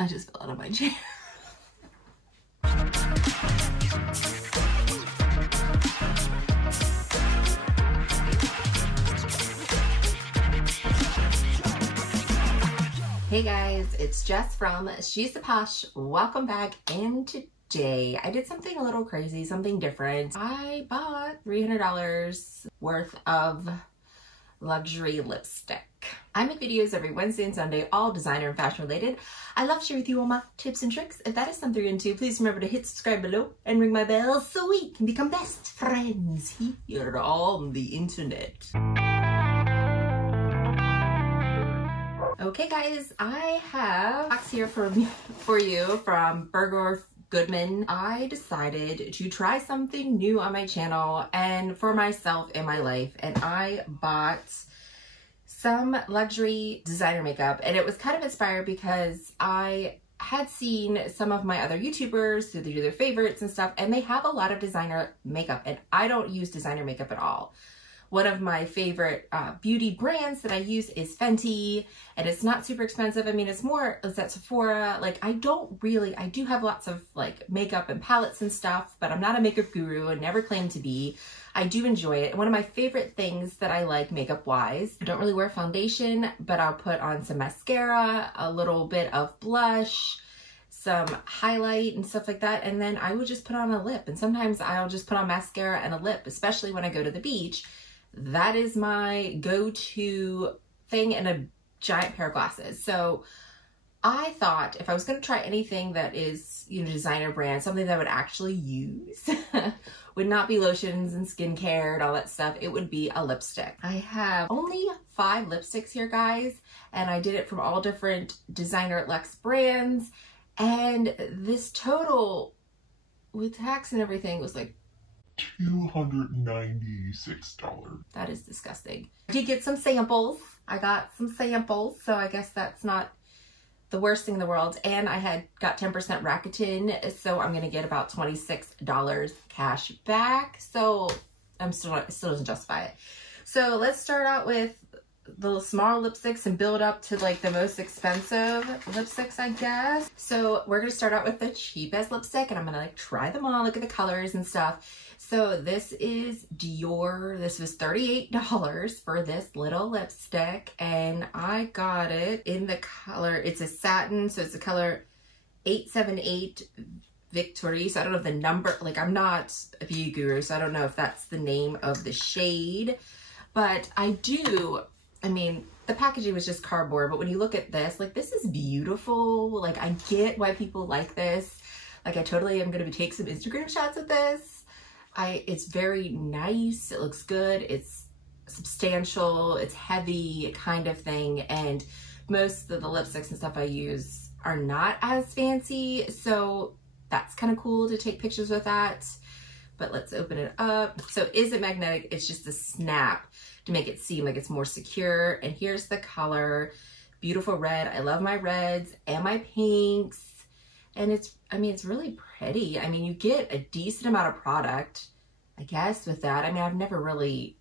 I just fell out of my chair. Hey guys, it's Jess from She's the Posh. Welcome back, and today I did something a little crazy, something different. I bought $300 worth of luxury lipstick. I make videos every Wednesday and Sunday, all designer and fashion related. I love to share with you all my tips and tricks. If that is something you're into, please remember to hit subscribe below and ring my bell so we can become best friends here on the internet. Okay guys, I have a box here for you from Bergdorf Goodman. I decided to try something new on my channel and for myself in my life, and I bought some luxury designer makeup, and it was kind of inspired because I had seen some of my other YouTubers who do their favorites and stuff, and they have a lot of designer makeup, and I don't use designer makeup at all. One of my favorite beauty brands that I use is Fenty, and it's not super expensive. I mean, it's at Sephora. Like, I do have lots of like makeup and palettes and stuff, but I'm not a makeup guru and never claim to be. I do enjoy it. And one of my favorite things that I like makeup wise, I don't really wear foundation, but I'll put on some mascara, a little bit of blush, some highlight and stuff like that. And then I would just put on a lip. And sometimes I'll just put on mascara and a lip, especially when I go to the beach. That is my go-to thing, and a giant pair of glasses. So I thought if I was going to try anything that is, you know, designer brand, something that I would actually use, would not be lotions and skincare and all that stuff. It would be a lipstick. I have only 5 lipsticks here, guys, and I did it from all different designer luxe brands. And this total with tax and everything was like $296. That is disgusting. I did get some samples. I got some samples, so I guess that's not the worst thing in the world. And I had got 10% Rakuten, so I'm gonna get about $26 cash back. So it still doesn't justify it. So let's start out with the small lipsticks and build up to like the most expensive lipsticks, I guess. So we're gonna start out with the cheapest lipstick, and I'm gonna like try them on, look at the colors and stuff. So this is Dior. This was $38 for this little lipstick, and I got it in the color, it's a satin, so it's the color 878 Victory. So I don't know if the number, like, I'm not a beauty guru, so I don't know if that's the name of the shade, but I mean, the packaging was just cardboard, but when you look at this, like, this is beautiful. Like, I get why people like this. Like, I totally am gonna take some Instagram shots of this. It's very nice, it looks good, it's substantial, it's heavy kind of thing, and most of the lipsticks and stuff I use are not as fancy, so that's kind of cool to take pictures with that. But let's open it up. So is it magnetic? It's just a snap to make it seem like it's more secure. And here's the color, beautiful red. I love my reds and my pinks. And it's really pretty. I mean, you get a decent amount of product, I guess, with that. I mean, I've never really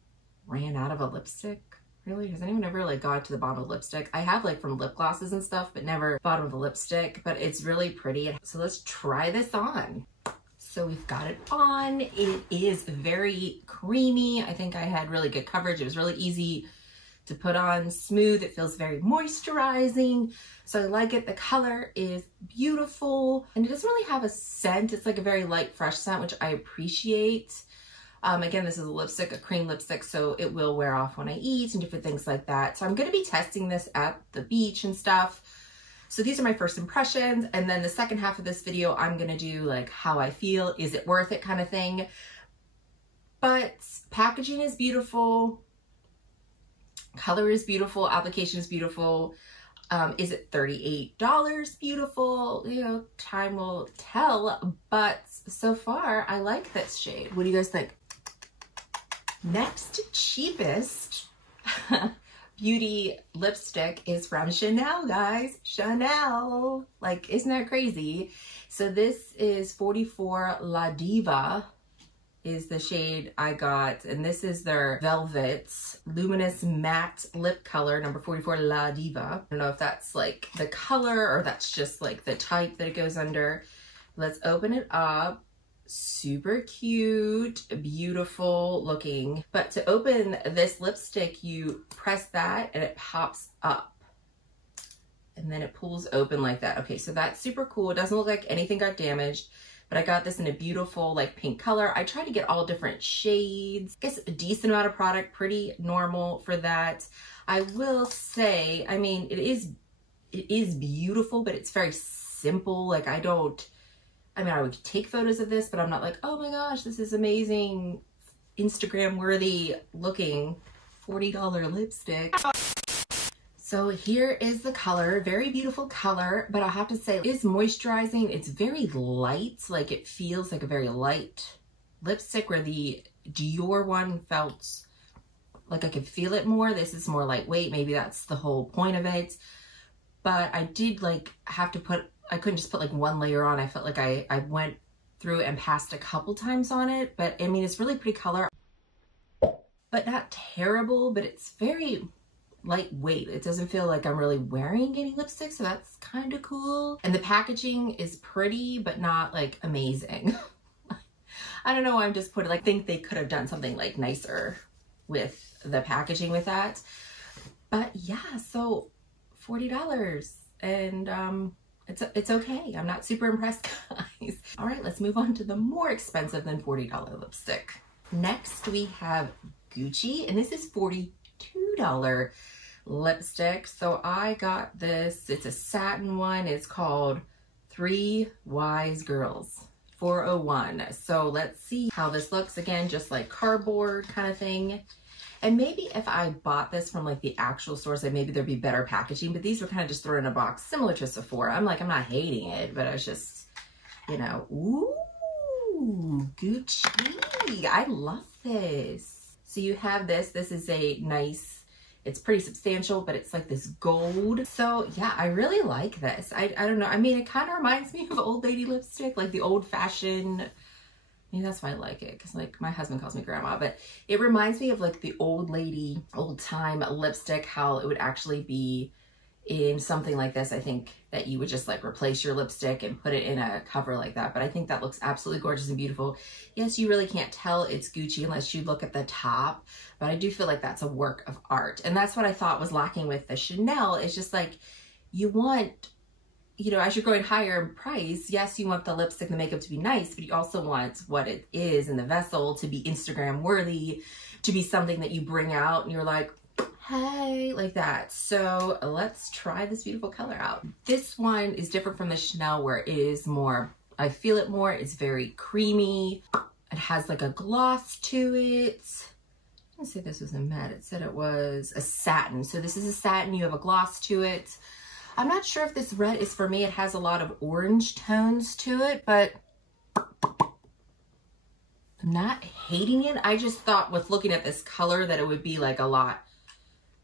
ran out of a lipstick. Really? Has anyone ever like got to the bottom of lipstick? I have like from lip glosses and stuff, but never bottom of a lipstick, but it's really pretty. So let's try this on. So we've got it on. It is very creamy. I think I had really good coverage. It was really easy to put on, smooth. It feels very moisturizing. So I like it. The color is beautiful, and it doesn't really have a scent. It's like a very light, fresh scent, which I appreciate. Again, this is a lipstick, a cream lipstick, so it will wear off when I eat and different things like that. So I'm going to be testing this at the beach and stuff. So these are my first impressions, and then the second half of this video, I'm going to do like how I feel, is it worth it kind of thing. But packaging is beautiful. Color is beautiful. Application is beautiful. Is it $38? Beautiful. You know, time will tell. But so far, I like this shade. What do you guys think? Next cheapest beauty lipstick is from Chanel, guys. Chanel. Like, isn't that crazy? So this is 44 La Diva. is the shade I got, and this is their Velvet Luminous Matte Lip Color, number 44, La Diva. I don't know if that's like the color or that's just like the type that it goes under. Let's open it up. Super cute, beautiful looking. But to open this lipstick, you press that and it pops up. And then it pulls open like that. Okay, so that's super cool. It doesn't look like anything got damaged, but I got this in a beautiful like pink color. I tried to get all different shades. I guess a decent amount of product, pretty normal for that. I will say, I mean, it is beautiful, but it's very simple. Like I would take photos of this, but I'm not like, oh my gosh, this is amazing, Instagram worthy looking $40 lipstick. So here is the color, very beautiful color, but I have to say it is moisturizing. It's very light, like it feels like a very light lipstick, where the Dior one felt like I could feel it more. This is more lightweight. Maybe that's the whole point of it. But I did like have to put, I couldn't just put like one layer on. I felt like I went through and passed a couple times on it, but I mean, it's really pretty color, but not terrible, but it's very lightweight. It doesn't feel like I'm really wearing any lipstick, so that's kind of cool. And the packaging is pretty, but not like amazing. I don't know why I'm just putting, like, I think they could have done something like nicer with the packaging with that. But yeah, so $40 and it's okay. I'm not super impressed, guys. All right, let's move on to the more expensive than $40 lipstick. Next we have Gucci, and this is $42 lipstick. So I got this, it's a satin one. It's called Three Wise Girls 401. So let's see how this looks. Again, just like cardboard kind of thing. And maybe if I bought this from like the actual stores, then maybe there'd be better packaging, but these were kind of just thrown in a box similar to Sephora. I'm not hating it, but I was just, you know, ooh, Gucci. I love this. So you have this is a nice, it's pretty substantial, but it's like this gold. So yeah, I really like this. I don't know. I mean, it kind of reminds me of old lady lipstick, like the old fashioned. Maybe that's why I like it, because like my husband calls me grandma, but it reminds me of like the old lady, old time lipstick, how it would actually be in something like this. I think that you would just like replace your lipstick and put it in a cover like that. But I think that looks absolutely gorgeous and beautiful. Yes, you really can't tell it's Gucci unless you look at the top, but I do feel like that's a work of art. And that's what I thought was lacking with the Chanel. It's just like, you want, you know, as you're going higher in price, yes, you want the lipstick and the makeup to be nice, but you also want what it is in the vessel to be Instagram worthy, to be something that you bring out and you're like, hey, like that. So let's try this beautiful color out. This one is different from the Chanel, where it is more, I feel it more. It's very creamy. It has like a gloss to it. I didn't say this was a matte. It said it was a satin. So this is a satin. You have a gloss to it. I'm not sure if this red is for me. It has a lot of orange tones to it, but I'm not hating it. I just thought with looking at this color that it would be like a lot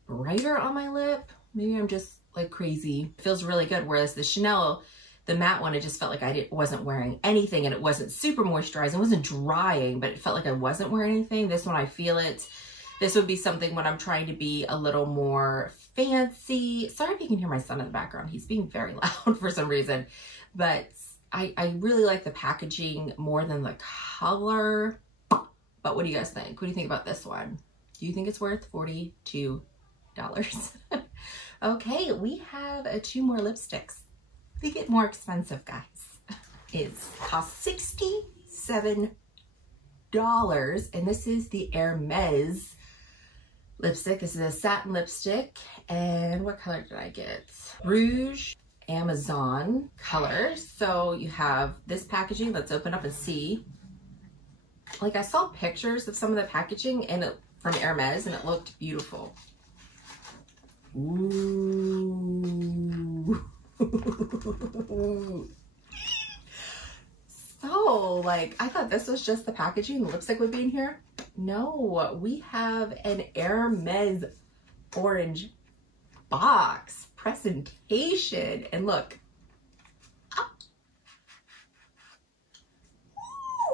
brighter on my lip. Maybe I'm just like crazy. It feels really good. Whereas the Chanel, the matte one, it just felt like I wasn't wearing anything, and it wasn't super moisturizing. It wasn't drying, but it felt like I wasn't wearing anything. This one, I feel it. This would be something when I'm trying to be a little more fancy. Sorry if you can hear my son in the background. He's being very loud for some reason. But I really like the packaging more than the color. But what do you guys think? What do you think about this one? Do you think it's worth $42? Okay, we have 2 more lipsticks. They get more expensive, guys. It's cost $67. And this is the Hermes lipstick. This is a satin lipstick. And what color did I get? Rouge Amazon color. So you have this packaging. Let's open up and see. Like, I saw pictures of some of the packaging and from Hermes, and it looked beautiful. Ooh. So, like, I thought this was just the packaging. The lipstick would be in here. No, we have an Hermes orange box presentation. And look.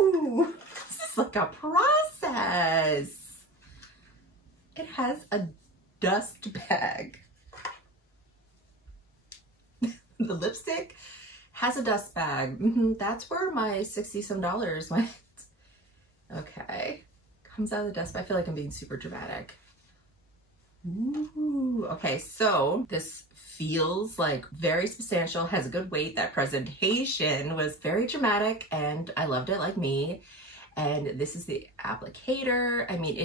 Ooh, this is like a process. It has a dust bag. The lipstick has a dust bag. That's where my $60 some went. Okay. Comes out of the dust bag. I feel like I'm being super dramatic. Ooh. Okay, so this feels like very substantial, has a good weight. That presentation was very dramatic and I loved it like me. And this is the applicator. I mean,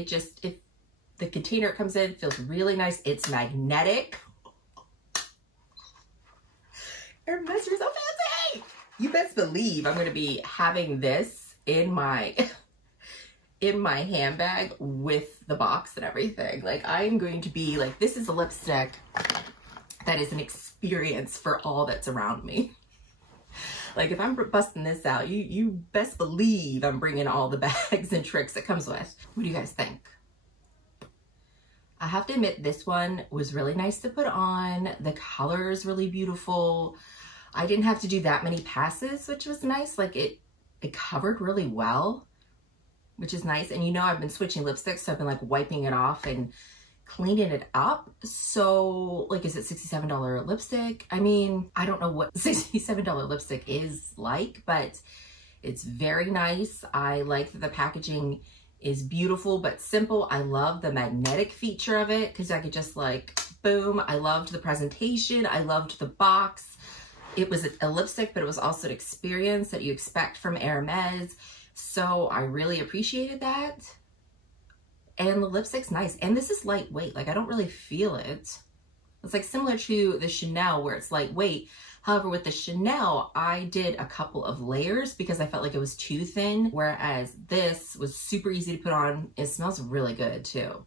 the container it comes in feels really nice. It's magnetic. Hermes, you're so fancy. You best believe I'm going to be having this in my handbag with the box and everything. Like, I'm going to be like, this is a lipstick that is an experience for all that's around me. Like, if I'm busting this out, you best believe I'm bringing all the bags and tricks it comes with. What do you guys think? I have to admit, this one was really nice to put on. The color is really beautiful. I didn't have to do that many passes, which was nice. Like, it covered really well, which is nice. And you know, I've been switching lipsticks, so I've been like wiping it off and cleaning it up. So like, is it $67 lipstick? I mean, I don't know what $67 lipstick is like, but it's very nice. I like that the packaging is beautiful but simple. I love the magnetic feature of it because I could just like, boom. I loved the presentation. I loved the box. It was a lipstick, but it was also an experience that you expect from Hermes. So I really appreciated that. And the lipstick's nice. And this is lightweight. Like, I don't really feel it. It's like similar to the Chanel where it's lightweight. However, with the Chanel, I did a couple of layers because I felt like it was too thin. Whereas this was super easy to put on. It smells really good too.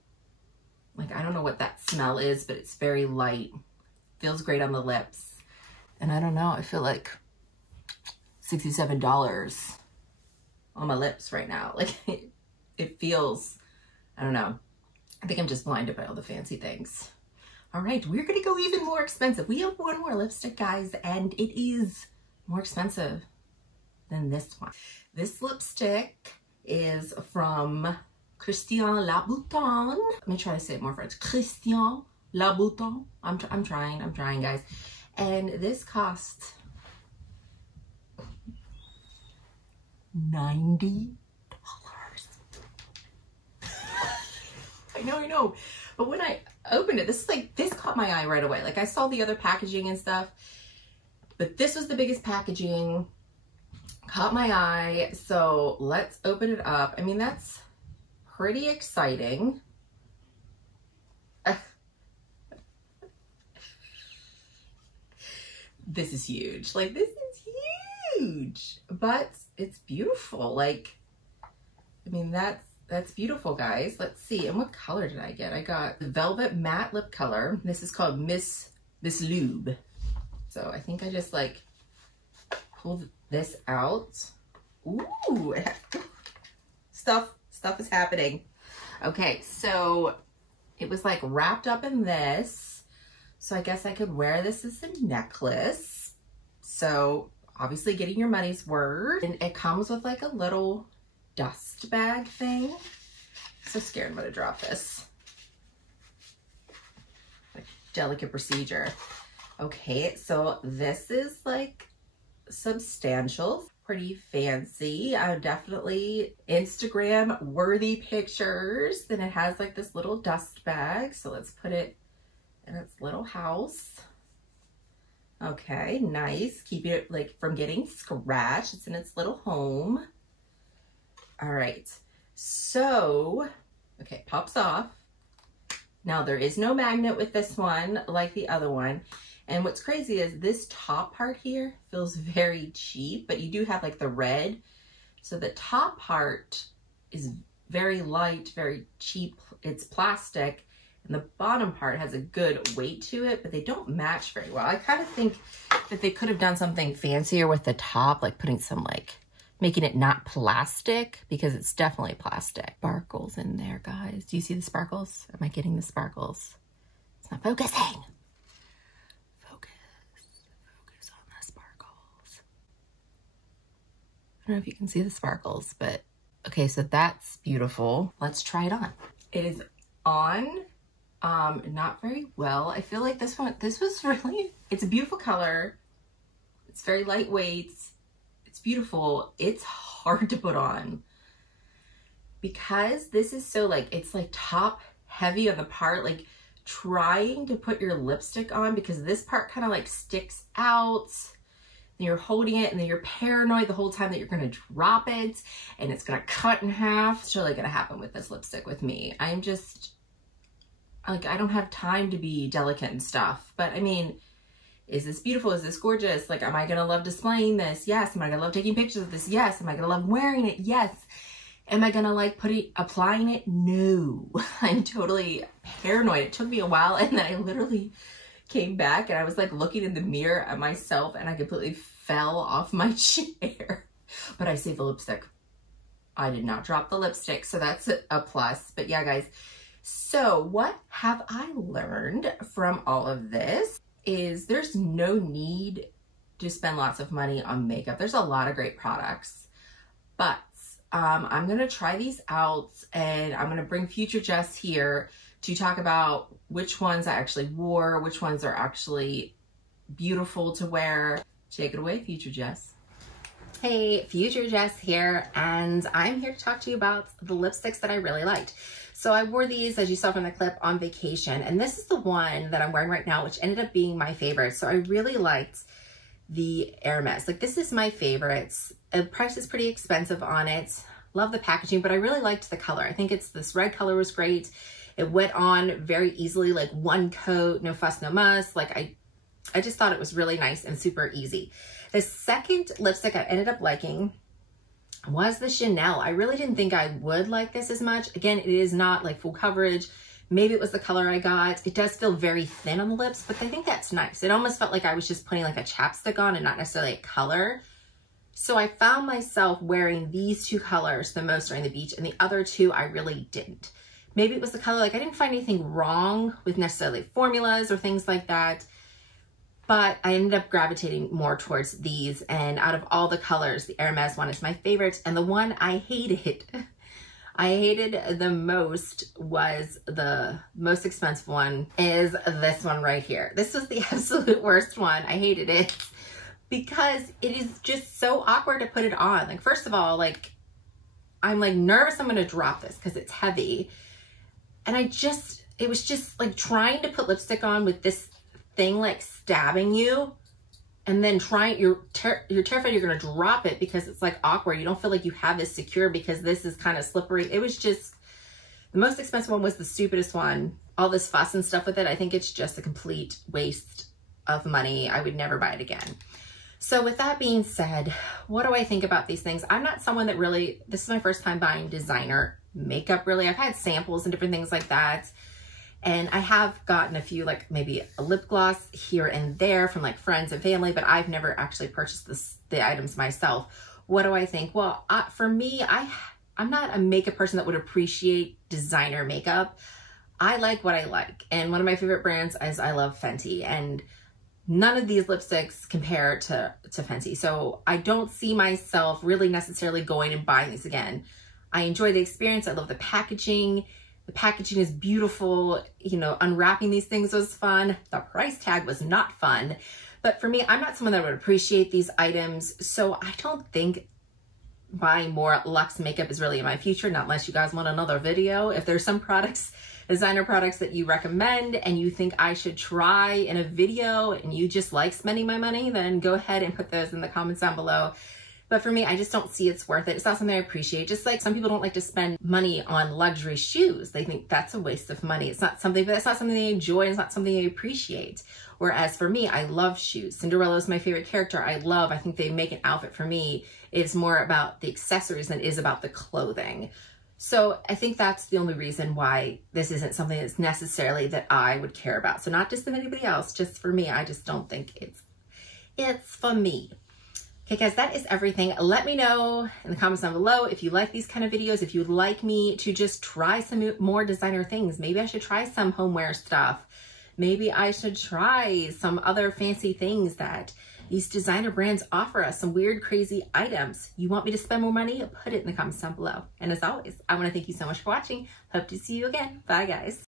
Like, I don't know what that smell is, but it's very light. Feels great on the lips. And I don't know, I feel like $67 on my lips right now. Like, it feels, I don't know. I think I'm just blinded by all the fancy things. All right, we're gonna go even more expensive. We have one more lipstick, guys, and it is more expensive than this one. This lipstick is from Christian Louboutin. Let me try to say it more French. Christian Louboutin. I'm trying, guys. And this cost $90. I know. But when I opened it, this caught my eye right away. Like, I saw the other packaging and stuff, but this was the biggest packaging, caught my eye. So let's open it up. I mean, that's pretty exciting. This is huge. Like, this is huge, but it's beautiful. Like, I mean, that's beautiful, guys. Let's see. And what color did I get? I got the Velvet Matte Lip Color. This is called Miss Lube. So I think I just like pulled this out. Ooh, stuff is happening. Okay, so it was like wrapped up in this. So I guess I could wear this as a necklace. So obviously getting your money's worth. And it comes with like a little dust bag thing. So scared I'm gonna drop this. Like, delicate procedure. Okay, so this is like substantial, pretty fancy. Definitely Instagram worthy pictures. Then it has like this little dust bag. So let's put it in its little house. Okay, nice. Keep it like from getting scratched. It's in its little home. All right, so, okay, pops off. Now there is no magnet with this one like the other one. And what's crazy is this top part here feels very cheap, but you do have like the red. So the top part is very light, very cheap. It's plastic. And the bottom part has a good weight to it, but they don't match very well. I kind of think that they could have done something fancier with the top, like putting some like, making it not plastic, because it's definitely plastic. Sparkles in there, guys. Do you see the sparkles? Am I getting the sparkles? It's not focusing. Focus on the sparkles. I don't know if you can see the sparkles, but Okay, so that's beautiful. Let's try it on. It is on, not very well. I feel like this was really, it's a beautiful color. It's very lightweight. It's beautiful. It's hard to put on because this is so like, it's like top heavy on the part, like trying to put your lipstick on because this part kind of like sticks out. And you're holding it and then you're paranoid the whole time that you're gonna drop it and it's gonna cut in half. It's really gonna happen with this lipstick with me. I'm just, like, I don't have time to be delicate and stuff. But I mean, is this beautiful? Is this gorgeous? Like, am I gonna love displaying this? Yes. Am I gonna love taking pictures of this? Yes. Am I gonna love wearing it? Yes. Am I gonna like applying it? No. I'm totally paranoid. It took me a while and then I literally came back and I was like looking in the mirror at myself and I completely fell off my chair. But I saved the lipstick. I did not drop the lipstick, so that's a plus. But yeah, guys, so what have I learned from all of this is there's no need to spend lots of money on makeup. There's a lot of great products, but I'm gonna try these out and I'm gonna bring Future Jess here to talk about which ones I actually wore, which ones are actually beautiful to wear. Take it away, Future Jess. Hey, Future Jess here, and I'm here to talk to you about the lipsticks that I really liked. So I wore these, as you saw from the clip, on vacation, and this is the one that I'm wearing right now, which ended up being my favorite. So I really liked the Hermes. Like, this is my favorite. The price is pretty expensive on it. Love the packaging, but I really liked the color. I think this red color was great. It went on very easily, like one coat, no fuss, no muss. Like I just thought it was really nice and super easy. The second lipstick I ended up liking was the Chanel. I really didn't think I would like this as much. Again, it is not like full coverage. Maybe it was the color I got. It does feel very thin on the lips, but I think that's nice. It almost felt like I was just putting like a chapstick on and not necessarily a color. So I found myself wearing these two colors the most during the beach, and the other two I really didn't. Maybe it was the color, like I didn't find anything wrong with necessarily formulas or things like that, but I ended up gravitating more towards these. And out of all the colors, the Hermes one is my favorite. And the one I hated the most was the most expensive one, is this one right here. This was the absolute worst one. I hated it because it is just so awkward to put it on. Like, first of all, like, I'm like nervous I'm gonna drop this because it's heavy. And it was just like trying to put lipstick on with this thing like stabbing you, and then you're terrified you're gonna drop it because it's like awkward. You don't feel like you have this secure because this is kind of slippery. It was just, the most expensive one was the stupidest one. All this fuss and stuff with it, I think it's just a complete waste of money. I would never buy it again. So with that being said, what do I think about these things? I'm not someone that really, this is my first time buying designer makeup really. I've had samples and different things like that. And I have gotten a few, like maybe a lip gloss here and there from like friends and family, but I've never actually purchased the items myself. What do I think? Well, for me, I'm not a makeup person that would appreciate designer makeup. I like what I like. And one of my favorite brands is, I love Fenty, and none of these lipsticks compare to Fenty. So I don't see myself really necessarily going and buying these again. I enjoy the experience. I love the packaging. The packaging is beautiful. You know, unwrapping these things was fun. The price tag was not fun. But for me, I'm not someone that would appreciate these items. So I don't think buying more luxe makeup is really in my future, not unless you guys want another video. If there's some products, designer products that you recommend and you think I should try in a video and you just like spending my money, then go ahead and put those in the comments down below. But for me, I just don't see it's worth it. It's not something I appreciate. Just like some people don't like to spend money on luxury shoes. They think that's a waste of money. It's not something, but it's not something they enjoy. It's not something they appreciate. Whereas for me, I love shoes. Cinderella is my favorite character. I think they make an outfit for me. It's more about the accessories than it is about the clothing. So I think that's the only reason why this isn't something that's necessarily that I would care about. So not just of anybody else, just for me. I just don't think it's for me. Okay, guys, that is everything. Let me know in the comments down below if you like these kind of videos, if you'd like me to just try some more designer things. Maybe I should try some homeware stuff. maybe I should try some other fancy things that these designer brands offer us, some weird, crazy items. You want me to spend more money? Put it in the comments down below. And as always, I want to thank you so much for watching. Hope to see you again. Bye, guys.